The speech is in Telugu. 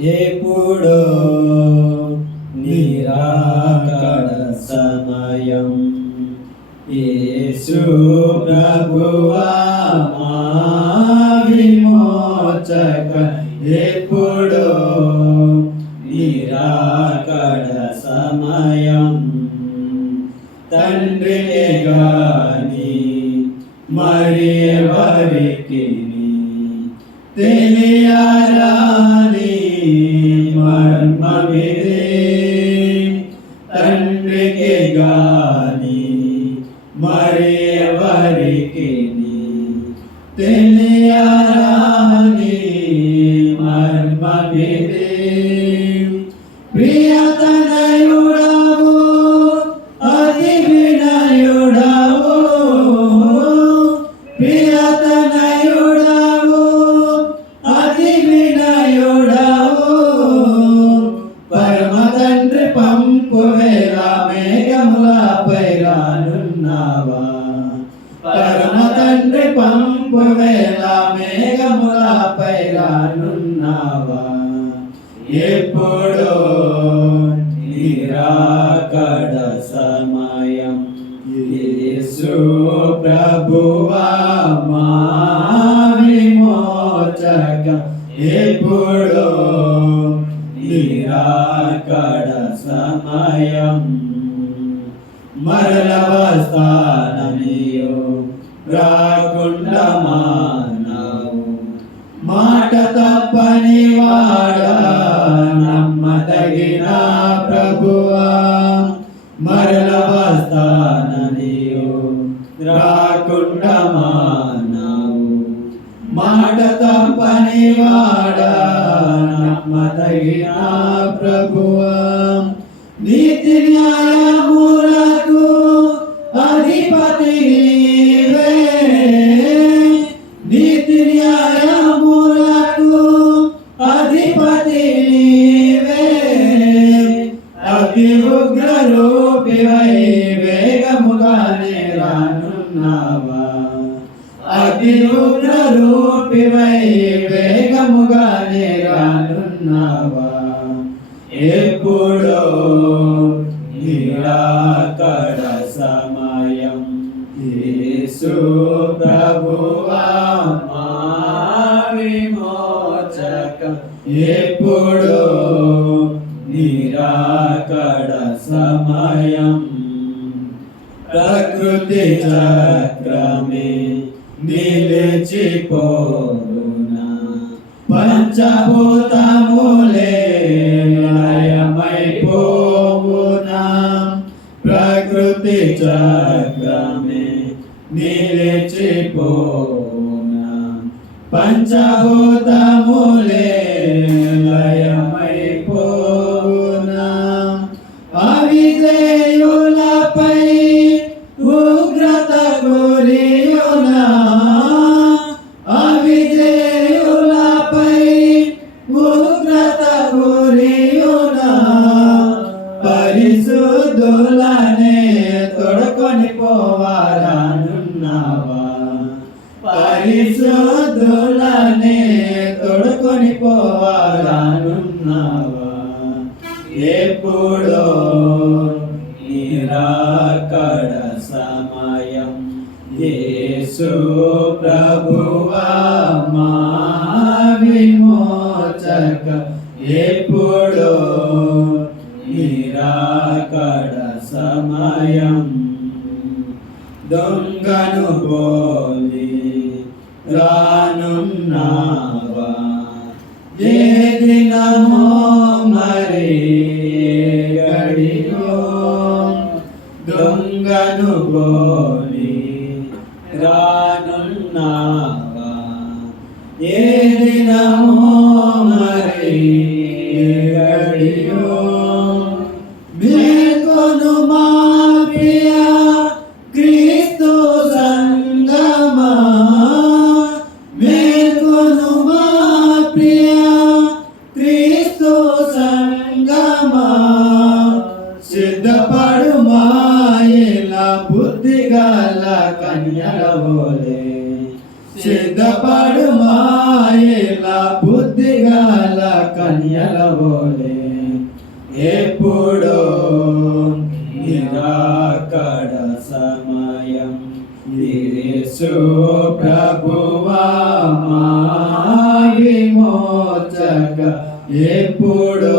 ఎప్పుడో నిరాకడ సమయం. యేసు ప్రభువా మా విమోచక ఎప్పుడో నిరాకడ సమయం. తండ్రి గాని మరి ఎవరికి తెలియరా మరి ఎవరికి తెలియరాని మర్మమిదే ప్రియతనయుడవు తండ్రి పంపు వేళ మేఘములపై రానున్నావా ఎప్పుడు నిరాకడ సమయం యేసు ప్రభువా మా విమోచక ఎప్పుడు నిరాకడ సమయం మరల వస్తా రాకుండా మానవు మాట తప్పని వాడా నమ్మదగిన ప్రభువా. మరల వస్తాననియో. రాకుండా మానవు మాట తప్పని వాడా నమ్మదగిన ప్రభువా. నీతి న్యాయము అతి రూపివై వేగముగానే రానున్నావా ఎప్పుడో నిరాకర సమయం యేసు ప్రభువా మా విమోచక. ఎప్పుడో నిరాకడ సమయం ప్రకృతి చక్రమే నిలిచిపోరునా పంచభూతములే లయమైపోవునా ప్రకృతి చక్రమే నిలిచిపోవునా? పంచభూతములే లయమైపోవునా పోవాలనున్నావా? పరిశుద్ధులనే తొడుకొని పోవాలనున్నావా? ఎప్పుడో నిరాకడ సమయం యేసు ప్రభువా మా విమోచక ఎప్పుడు పోలి రానున్నావా? ఏ దినమో మరి గడియో దొంగను పోలి రానున్నావా? ఏ దినమో మరి గడియో బుద్ధిగల కన్యల బోలే సిద్ధపడు మాయలా బుద్ధిగల కన్యల ఓలే ఎప్పుడో నిరాకడ సమయం యేసు ప్రభువా మా విమోచక ఎప్పుడో